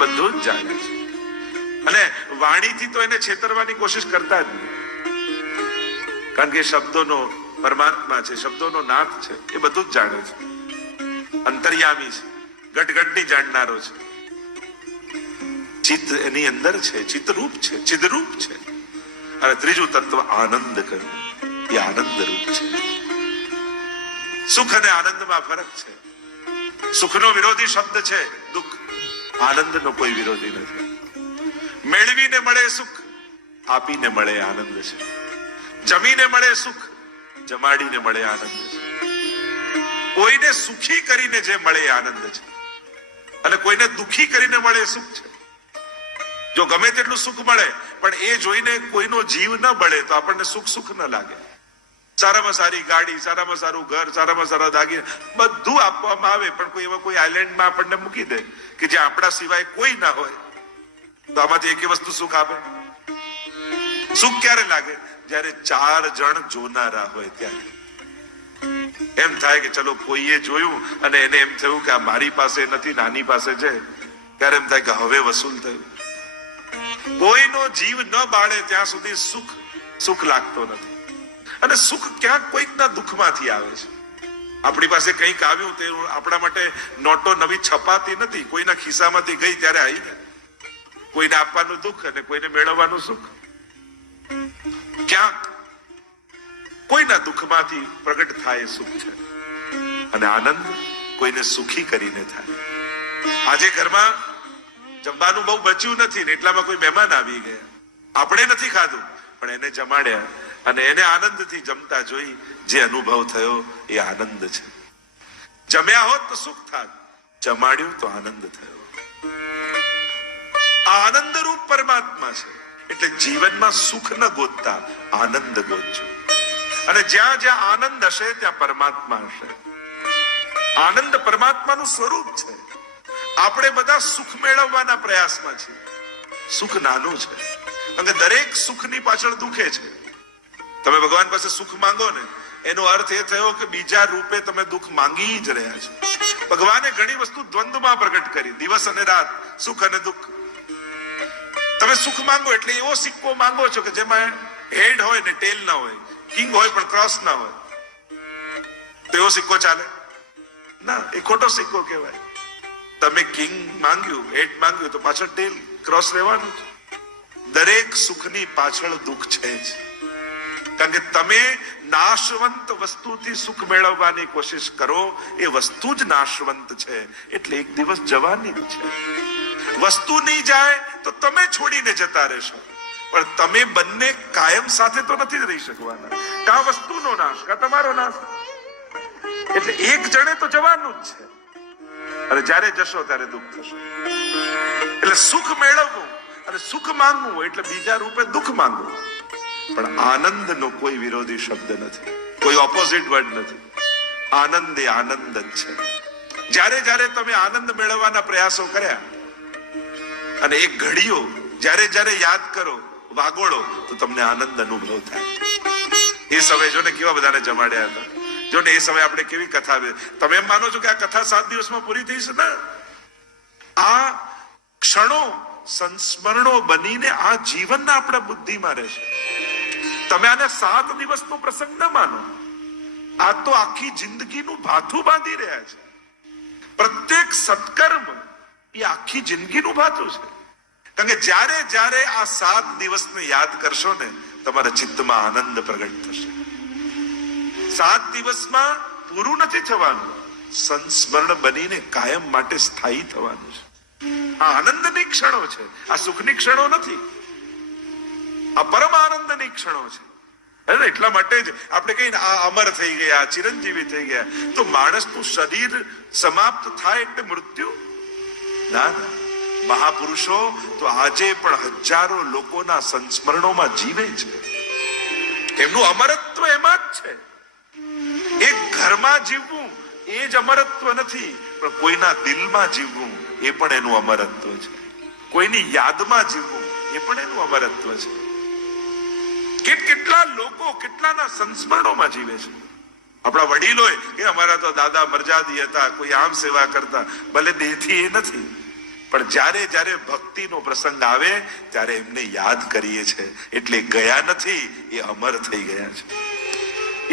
બધું જ જાણે છે. અને વાણીથી તો એને છેતરવાની કોશિશ કરતા જ નહીં, કારણ કે શબ્દોનો પરમાત્મા છે, શબ્દોનો નાથ છે, એ બધું જ જાણે છે, અંતર્યામી છે, ગટગટની જાણનારો છે. ચિત્ત એની અંદર છે, ચિત્તરૂપ છે, ચિદરૂપ છે. અને ત્રીજું તત્વ આનંદ કહ્યું, એ આનંદ રૂપ છે. સુખ અને આનંદમાં ફરક છે. સુખનો વિરોધી શબ્દ છે દુઃખ, આનંદનો કોઈ વિરોધી નથી. મેળવીને મળે સુખ, આપીને મળે આનંદ છે. જમીને મળે સુખ, જમાડીને મળે આનંદ છે. કોઈને સુખી કરીને જે મળે આનંદ છે, અને કોઈને દુખી કરીને મળે સુખ છે. જો ગમે તેટલું સુખ મળે પણ એ જોઈને કોઈનો જીવ ન બળે તો આપણને સુખ સુખ ન લાગે. સારામાં સારી ગાડી, સારામાં સારું ઘર, સારામાં સારા દાગીના બધું આપવામાં આવે, પણ કોઈ એવા કોઈ આઇલેન્ડમાં આપણને મૂકી દે કે જે આપણા સિવાય કોઈ ના હોય, તો આમાંથી એક વસ્તુ સુખ આપે? સુખ ક્યારે લાગે? જ્યારે 4 જણ જોનારા હોય ત્યારે. એમ થાય કે ચલો કોઈએ જોયું અને એને એમ થયું કે આ મારી પાસે નથી, નાની પાસે છે, ત્યારે એમ થાય કે હવે વસૂલ થયું. કોઈનો જીવ ન બાળે ત્યાં સુધી સુખ સુખ લાગતો નથી. અને સુખ ક્યાંક કોઈકના દુઃખમાંથી આવે છે. આપણી પાસે કંઈક આવ્યું તે આપણા માટે નોટો નવી છપાતી નથી, કોઈના ખિસ્સામાંથી ગઈ ત્યારે આવી ને. કોઈને આપવાનું દુઃખ અને કોઈને મેળવવાનું સુખ. ક્યાંક કોઈના દુઃખમાંથી પ્રગટ થાય સુખ છે. અને આનંદ કોઈને સુખી કરીને થાય. આજે ઘરમાં જમવાનું બહુ બચ્યું નથી ને એટલામાં કોઈ મહેમાન આવી ગયા, આપણે નથી ખાધું પણ એને જમાડ્યા, અને એને આનંદથી જમતા જોઈ જે અનુભવ થયો એ આનંદ છે. જમ્યા હોત તો સુખ થાત, જમાડ્યું તો આનંદ થયો. આનંદ રૂપ પરમાત્મા છે. એટલે જીવનમાં સુખ ન ગોતતા આનંદ ગોતજો. અને જ્યાં જ્યાં આનંદ હશે ત્યાં પરમાત્મા હશે. આનંદ પરમાત્માનું સ્વરૂપ છે. આપણે બધા સુખ મેળવવાના પ્રયાસમાં છીએ. સુખ નાનું છે, અને દરેક સુખની પાછળ દુખે છે. તમે ભગવાન પાસે સુખ માંગો ને એનો અર્થ એ થયો કે બીજા રૂપે તમે દુઃખ માંગી જ રહ્યા છો. ભગવાને ઘણી વસ્તુ દ્વંદ્વમાં પ્રગટ કરી, દિવસ અને રાત, સુખ અને દુઃખ. તમે સુખ માંગો એટલે એવો સિક્કો માંગો છો કે જેમાં હેડ હોય ને ટેલ ના હોય, કિંગ હોય પણ ક્રોસ ના હોય, તો એવો સિક્કો ચાલે ના, એ ખોટો સિક્કો કહેવાય. તમે કિંગ માંગ્યું, હેડ માંગ્યું તો પાછળ ટેલ ક્રોસ રહેવાનું છે. દરેક સુખની પાછળ દુઃખ છે જ, કારણ કે તમે નાશવંત વસ્તુથી સુખ મેળવવાની કોશિશ કરો, એ વસ્તુ જ નાશવંત છે, એટલે એક દિવસ જવાની જ છે. વસ્તુ નહીં જાય તો તમે છોડીને જતા રહેશો, પણ તમે બંને કાયમ સાથે તો નથી રહી શકવાના. કા વસ્તુનો નાશ, કા તમારો નાશ. એટલે એક જણે તો જવાનું જ છે, અને જ્યારે જશો ત્યારે દુઃખ થશે. એટલે સુખ મેળવવું અને સુખ માંગવું એટલે બીજા રૂપે દુઃખ માંગવું. પણ આનંદનો કોઈ વિરોધી શબ્દ નથી, કોઈ ઓપોઝિટ વર્ડ નથી. આનંદ એ આનંદ જ છે. જ્યારે જ્યારે તમે આનંદ મેળવવાના પ્રયાસો કર્યા અને એક ઘડીઓ જ્યારે જ્યારે યાદ કરો, વાગોળો, તો તમને આનંદ અનુભવ થાય. એ સમય જો ને કેવા બધાને જમાડ્યા હતા, જો ને એ સમય આપણે કેવી કથા. તમે એમ માનો છો કે આ કથા 7 દિવસમાં પૂરી થઈ છે? ના, આ ક્ષણો સંસ્મરણો બનીને આ જીવનના આપણા બુદ્ધિમાં રહેશે. તમે આને 7 દિવસનો પ્રસંગ ન માનો, આ તો આખી જિંદગીનું ભાથું બાંધી રહ્યા છે. પ્રત્યેક સત્કર્મ એ આખી જિંદગીનું ભાથું છે. કારણ કે જ્યારે જ્યારે આ 7 દિવસને યાદ કરશો ને, તમારા ચિત્તમાં આનંદ પ્રગટ થશે. 7 દિવસમાં પૂરું નથી થવાનું, સંસ્મરણ બનીને કાયમ માટે સ્થાયી થવાનું છે. આ આનંદની ક્ષણો છે, આ સુખની ક્ષણો નથી, આ પરમ આનંદની ક્ષણો છે. એટલા માટે જ આપણે કહીને આ અમર થઈ ગયા, ચિરંજીવી થઈ ગયા. તો માણસનું શરીર સમાપ્ત થાય એટલે મૃત્યુ ના. મહાપુરુષો તો આજે પણ હજારો લોકોના સંસ્મરણોમાં જીવે છે. એમનું અમરત્વ એમાં જ છે. એક ઘરમાં જીવવું એ જ અમરત્વ નથી, પણ કોઈના દિલમાં જીવવું એ પણ એનું અમરત્વ છે. કોઈની યાદમાં જીવવું એ પણ એનું અમરત્વ છે. કેટલા લોકો કેટલાના સંસ્મરણોમાં જીવે છે. આપણા વડીલોએ કે અમારા તો દાદા મરજાદી હતા, કોઈ આમ સેવા કરતા, ભલે દેહથી એ નથી, પણ જ્યારે જ્યારે ભક્તિનો પ્રસંગ આવે ત્યારે એમને યાદ કરીએ છે, એટલે ગયા નથી, એ અમર થઈ ગયા છે.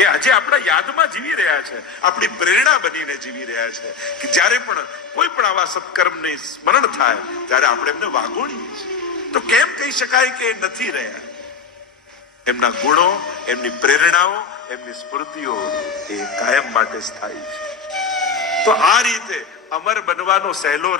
એ આજે આપણા યાદમાં જીવી રહ્યા છે, આપણી પ્રેરણા બનીને જીવી રહ્યા છે કે જ્યારે પણ કોઈ પણ આવા સત્કર્મની સ્મરણ થાય ત્યારે આપણે એમને વાગોળીએ છીએ. તો કેમ કહી શકાય કે એ નથી રહ્યા? એમના ગુણો, એમની પ્રેરણાઓ, એમની સ્મૃતિઓ એ કાયમ માટે સ્થાયી છે. તો આ રીતે અમર બનવાનો સહેલો